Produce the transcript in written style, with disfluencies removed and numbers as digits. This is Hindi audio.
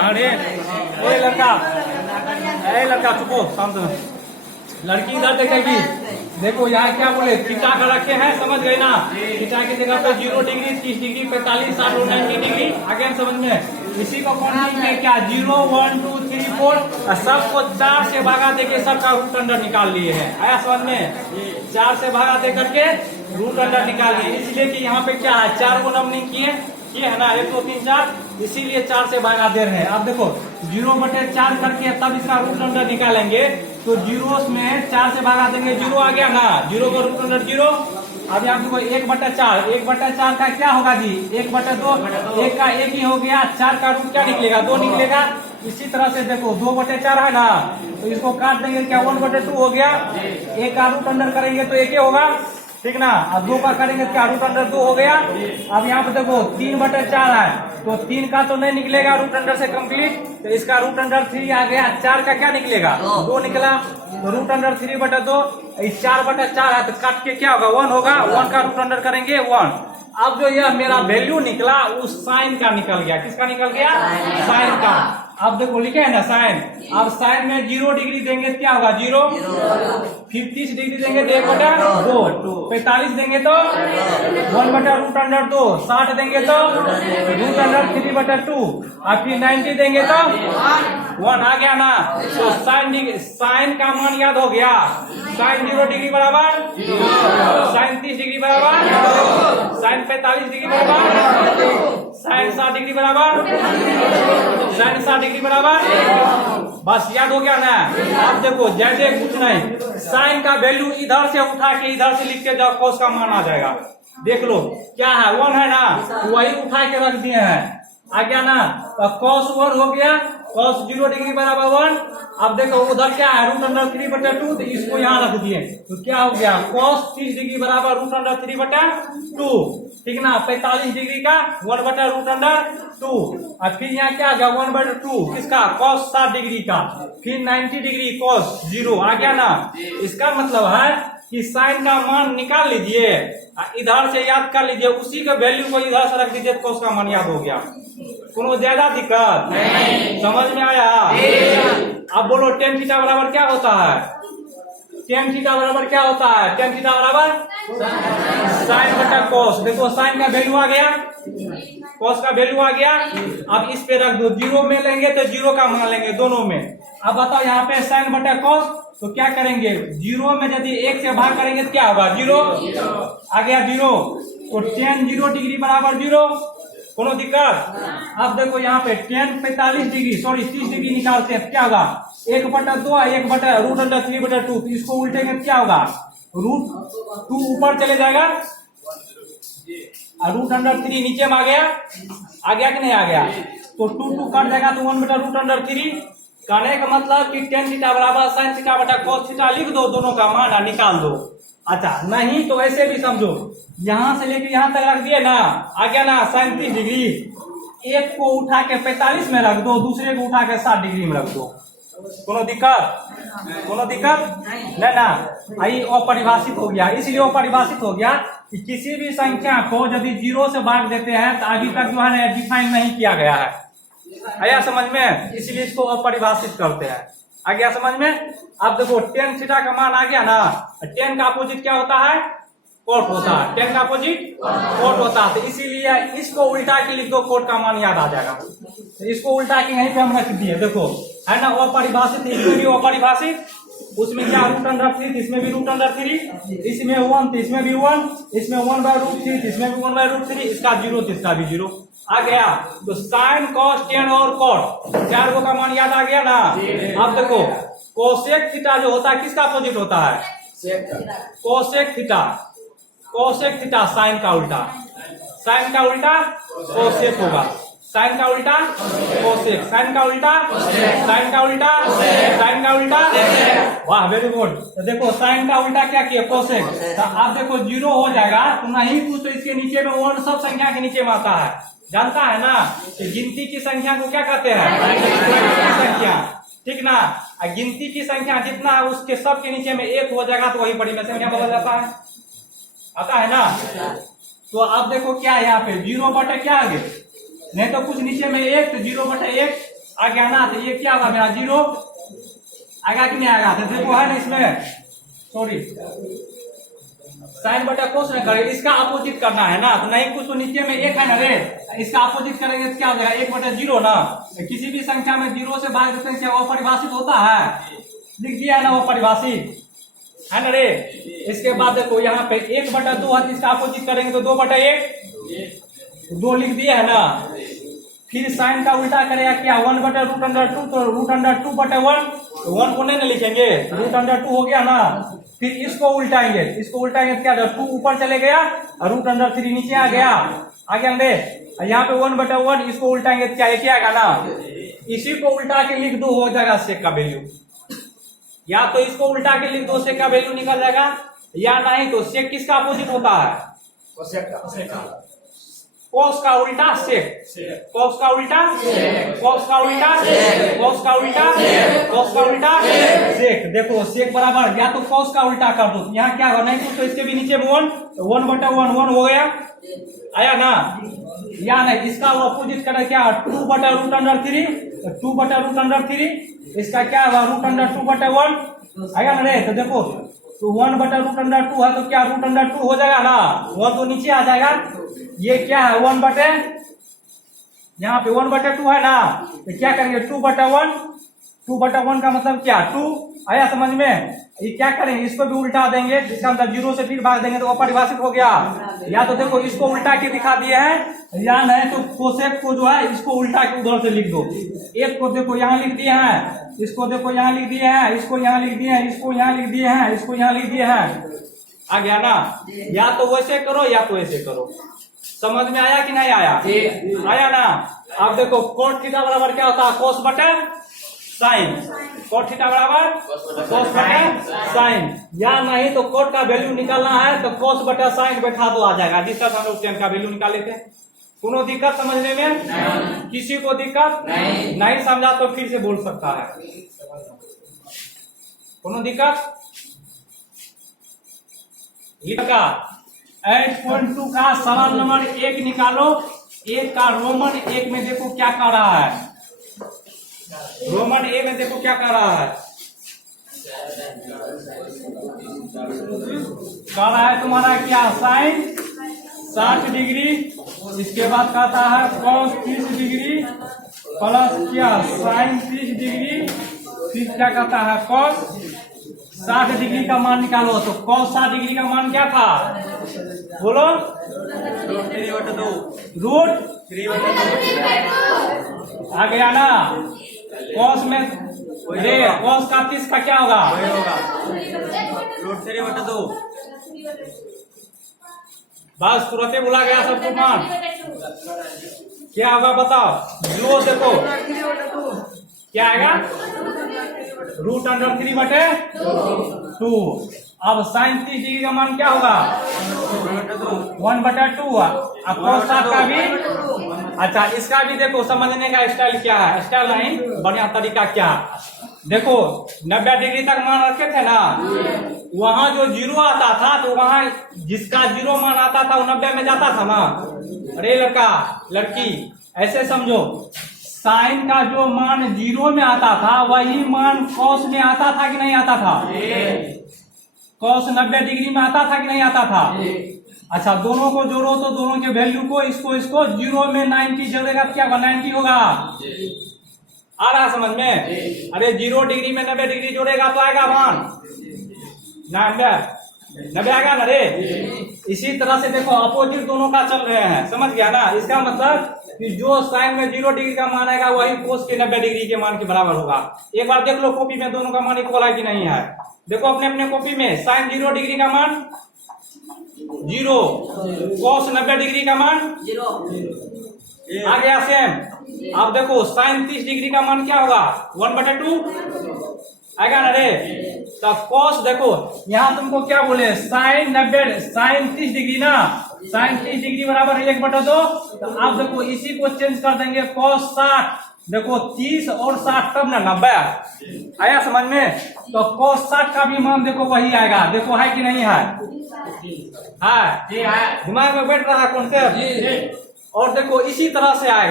अरे ए लड़का चुपो शांत में। लड़की इधर देखेगी। देखो यहाँ क्या बोले, थीटा का रखे हैं, समझ गए ना। थीटा की जगह पे 0 डिग्री, 30 डिग्री, 45, 60 और 90 डिग्री। आगे समझ में इसी को कौन में क्या 0, 1, 2, 3, 4 सबको 4 से भागा देके सबका रूट अंडर निकाल लिए हैं। आया समझ में? 4 से भागा दे करके रूट अंडर निकाल लिए, इसलिए कि यहाँ पे क्या है 4 को नंबरिंग किए है ना, 1, 2, 3, 4, इसीलिए 4 से भागा दे रहे हैं। अब देखो 0/4 करके तब इसका रूट अंडर निकालेंगे, तो 0 में 4 से भागा देंगे, 0 आ गया ना, 0 का रूट अंडर 0। अब यहाँ देखो 1/4, 1/4 का क्या होगा जी 1/2, 1 का 1 ही हो गया, 4 का रूट क्या निकलेगा 2 निकलेगा। इसी तरह से देखो 2/4 है ना, तो इसको काट देंगे क्या 1/2 हो गया। 1 का रूट अंडर करेंगे तो 1 होगा, ठीक ना। अब 2 का करेंगे क्या रूट अंडर 2 हो गया। अब यहाँ पे देखो 3/4 है, तो 3 का तो नहीं निकलेगा रूट अंडर से कंप्लीट, तो इसका रूट अंडर 3 आ गया। 4 का क्या निकलेगा 2 निकला, तो रूट अंडर 3/2। 4/4 है तो काट के क्या होगा 1 होगा, 1 का रूट अंडर करेंगे 1। अब जो यह मेरा वैल्यू निकला उस साइन का निकल गया, किसका निकल गया साइन का। अब देखो लिखे है ना साइन, अब साइन में 0 डिग्री देंगे क्या होगा 0, 30 डिग्री देंगे तो 1/2, 45 देंगे तो 1/√2, 60 देंगे तो √3/2, और फिर 90 देंगे तो 1 आ गया ना। तो साइन का मान याद हो गया, साइन 0 डिग्री बराबर, साइन 30 डिग्री बराबर, साइन 45 डिग्री बराबर, साइन 60 डिग्री बराबर, साइन 60 डिग्री बराबर। बस याद हो गया ना। अब देखो जैसे कुछ नहीं, साइन का वैल्यू इधर से उठा के इधर से लिखते जाओ, कॉस का मान आ जाएगा। देख लो क्या है 1 है ना, वही उठा के रख दिए हैं, आ गया ना। तो कॉस 1 हो गया, कॉस 0 डिग्री बराबर 1। अब देखो उधर क्या है √3/2, तो इसको यहाँ रख दिए, तो क्या हो गया कॉस 30 डिग्री बराबर √3/2, ठीक ना। 45 डिग्री का 1/√2, और फिर यहाँ क्या आ गया 1/2 किसका कॉस 60 डिग्री का, फिर 90 डिग्री कॉस 0 आ गया ना। इसका मतलब है कि साइन का मान निकाल लीजिए, इधर से याद कर लीजिए, उसी के वैल्यू को इधर से रख दीजिए, कॉस का मान याद हो गया। कोनो ज्यादा दिक्कत नहीं, समझ में आया। अब बोलो tan थीटा बराबर क्या होता है, tan थीटा बराबर क्या होता है, tan थीटा बराबर sin/cos। देखो साइन का वैल्यू आ गया, कॉस का वैल्यू आ गया। अब इस पे रख दो, 0 में लेंगे तो 0 का मान लेंगे दोनों में। अब बताओ यहाँ पे sin/cos, तो क्या करेंगे 0 में यदि 1 से भाग करेंगे तो क्या होगा 0 आ गया 0, तो tan 0 डिग्री बराबर 0, कोनो दिक्कत। अब देखो यहाँ पे tan 45 डिग्री 30 डिग्री निकालते हैं, क्या होगा 1/2 1/√3/2, तो इसको उल्टेंगे क्या होगा √2 ऊपर चले जाएगा, √3 नीचे में आ गया कि नहीं आ गया, तो 2 कट जाएगा तो 1/√3। कहने का मतलब कि tan थीटा बराबर sin थीटा बटा cos थीटा लिख दो, दोनों का मान निकाल दो। अच्छा नहीं तो ऐसे भी समझो, यहाँ से लेके यहाँ तक रख दिए ना, आ गया ना sin 30 डिग्री, एक को उठा के 45 में रख दो, दूसरे को उठा के 60 डिग्री में रख दो, कोनो दिक्कत नहीं ना। आई अपरिभाषित हो गया, इसलिए अपरिभाषित हो गया कि किसी भी संख्या को यदि 0 से भाग देते हैं तो अभी तक जो है डिफाइन नहीं किया गया है, आया समझ में, इसलिए इसको अपरिभाषित करते हैं। आ गया समझ में। अब देखो tan थीटा का मान आ गया ना, tan का अपोजिट क्या होता है कोट होता है, tan का अपोजिट कोट होता है, तो इसीलिए इसको उल्टा के लिख दो, कोट का मान याद आ जाएगा। तो इसको उल्टा के यहीं पे हम रख दिए, देखो है ना अपरिभाषित, इसमें भी अपरिभाषित, उसमें क्या √3, इसमें भी √3, इसमें 1 तो इसमें भी 1, इसमें 1/√3 इसमें भी 1/√3, इसका 0 तो इसका भी 0 आ गया। तो साइन कॉस tan और कॉट 4 को का मान याद आ गया ना। अब देखो कोसेक थीटा जो होता है किसका अपोजिट होता है कोसेक थीटा, साइन का उल्टा, साइन का उल्टा कोसेक होगा, साइन का उल्टा कोसेक, साइन का उल्टा साइन का उल्टा साइन का उल्टा, वाह वेरी गुड। तो देखो साइन का उल्टा क्या किया कोसेक, तो आप देखो 0 हो जाएगा, तो नहीं कुछ तो इसके नीचे में 1 सब संख्या के नीचे में आता है, जानता है ना कि गिनती की संख्या को क्या कहते हैं संख्या, ठीक ना। गिनती की संख्या जितना है उसके सब के नीचे में 1 हो जाएगा तो वही बड़ी में संख्या बदल जाता है, आता है ना। तो अब देखो क्या है यहाँ पे 0 बटे क्या आगे, नहीं तो कुछ नीचे में 1 तो 0/1 आ गया ना, तो ये क्या होगा मेरा जीरो आएगा कि नहीं आएगा? तो देखो है ना इसमें, सॉरी साइन बटा कोस नहीं करेंगे, इसका अपोजिट करना है ना, तो नहीं कुछ तो नीचे में एक है ना रे, इसका अपोजिट करेंगे तो क्या हो जाएगा? 1/0 ना। किसी भी संख्या में 0 से भाग देते हैं क्या वो परिभाषित होता है? लिख दिया है ना वो परिभाषित है ना रे। इसके बाद देखो यहाँ पे 1/2 है, इसका अपोजिट करेंगे तो 2/1, 2 लिख दिया है ना। फिर साइन का उल्टा करेगा क्या? 1/√2, तो √2/1, 1 को नहीं ना लिखेंगे, √2 हो गया ना। फिर इसको उल्टाएंगे, तो क्या 2 ऊपर चले गया और √3 नीचे आ गया, रे। यहाँ पे 1/1 इसको उल्टाएंगे तो क्या आएगा ना, इसी को उल्टा के लिख दो, हो जाएगा सेक का वैल्यू। या तो इसको उल्टा के लिख दो, सेक का वैल्यू निकल जाएगा, या नहीं तो सेक किसका अपोजिट होता है? कोस का उल्टा सेक, कोस का उल्टा, कोस का उल्टा, कोस का उल्टा, कोस का उल्टा सेक। देखो सेक बराबर, या तो कोस का उल्टा कर दो, यहाँ क्या होगा? नहीं कुछ तो इसके भी नीचे में 1/1 हो गया, आया ना। या नहीं इसका वो अपोजिट करे क्या? 2/√3, 2/√3, इसका क्या होगा? √2/1 आएगा ना रे। तो देखो तो 1/√2 है तो क्या √2 हो जाएगा ना, वो तो नीचे आ जाएगा। ये क्या है? 1/, यहाँ पे 1/2 है ना, तो क्या करेंगे? 2/1, 2/1 का मतलब क्या? 2 आया समझ में? ये क्या करेंगे? इसको भी उल्टा देंगे, जिसका मतलब 0 से फिर भाग देंगे तो वो परिभाषित हो गया। या तो देखो इसको उल्टा के दिखा दिए हैं, या नहीं तो कोसेक को जो है इसको उल्टा के उधर से लिख दो। एक को देखो यहाँ लिख दिए हैं, इसको देखो यहाँ लिख दिए हैं, इसको यहाँ लिख दिए हैं, इसको यहाँ लिख दिए हैं, इसको यहाँ लिख दिए हैं, आ गया ना। या तो वैसे करो या तो ऐसे करो। समझ में आया कि नहीं आया? आया ना। अब देखो कोट थीटा बराबर क्या होता है? कोस बटे साइन। कोट थीटा बराबर कोस बटे साइन, या नहीं तो कोट का वैल्यू निकालना है तो कोस बटे साइन बैठा दो, आ जाएगा। जिस तरह हम लोग का वैल्यू निकाल लेते हैं। कोनो दिक्कत समझने में? नहीं। किसी को दिक्कत नहीं समझा तो फिर से बोल सकता है। कोनो दिक्कत? लिखा 8.2 का सवाल नंबर 1 निकालो। 1 का रोमन 1 में देखो क्या कर रहा है। रोमन ए में देखो क्या कर रहा है। कर रहा है तुम्हारा क्या? साइन 60 डिग्री, इसके बाद कहता है कॉस 30 डिग्री प्लस क्या? साइन 30 डिग्री, फिर क्या कहता है? कॉस 60 डिग्री का मान निकालो। तो कॉस 60 डिग्री का मान क्या था? बोलो। √3/2 आ गया ना। कॉस में कॉस का 30 का क्या होगा? √3/2। बस तुरंत बोला गया सबको मान। क्या होगा बताओ? लो देखो क्या आएगा? √3/2। अब साइन 30 डिग्री का मान क्या होगा? 1/2। अब कॉस 60 का भी। अच्छा इसका भी देखो समझने का स्टाइल क्या है, स्टाइल नहीं बढ़िया तरीका क्या। देखो 90 डिग्री तक मान रखे थे ना, वहां जो 0 आता था तो वहां जिसका 0 मान आता था वो 90 में जाता था ना। अरे लड़का लड़की ऐसे समझो, साइन का जो मान 0 में आता था वही मान कॉस में आता था कि नहीं आता था? कॉस 90 डिग्री में आता था कि नहीं आता था? अच्छा दोनों को जोड़ो तो दोनों के वैल्यू को इसको 0 में 90 जोड़ेगा क्या होगा? 90 होगा। आ रहा समझ में? अरे 0 डिग्री में 90 डिग्री जोड़ेगा तो आएगा मान 90 आएगा ना रे। इसी तरह से देखो अपोजिट दोनों का चल रहे हैं, समझ गया ना। इसका मतलब कि जो साइन में 0 डिग्री का मान आएगा वही कोस के 90 डिग्री के मान के बराबर होगा। एक बार देख लो कॉपी में दोनों का मान इक्वल है कि नहीं है। देखो अपने अपने कॉपी में साइन 0 डिग्री का मान 0, कॉस 90 डिग्री का मान 0 आ गया सेम। अब देखो साइन 30 डिग्री का मान क्या होगा? 1/2 आएगा ना रे। तो कॉस देखो यहाँ तुमको क्या बोले? साइन 30 डिग्री ना, साइन 30 डिग्री बराबर 1/2। तो आप देखो इसी को चेंज कर देंगे कॉस 60। देखो 30 और 60 तब ना 90 आया समझ में। तो कॉस 60 का भी मान देखो वही आएगा। देखो है कि नहीं है? है दिमाग में बैठ रहा है कौन से? और देखो इसी तरह से आएगा।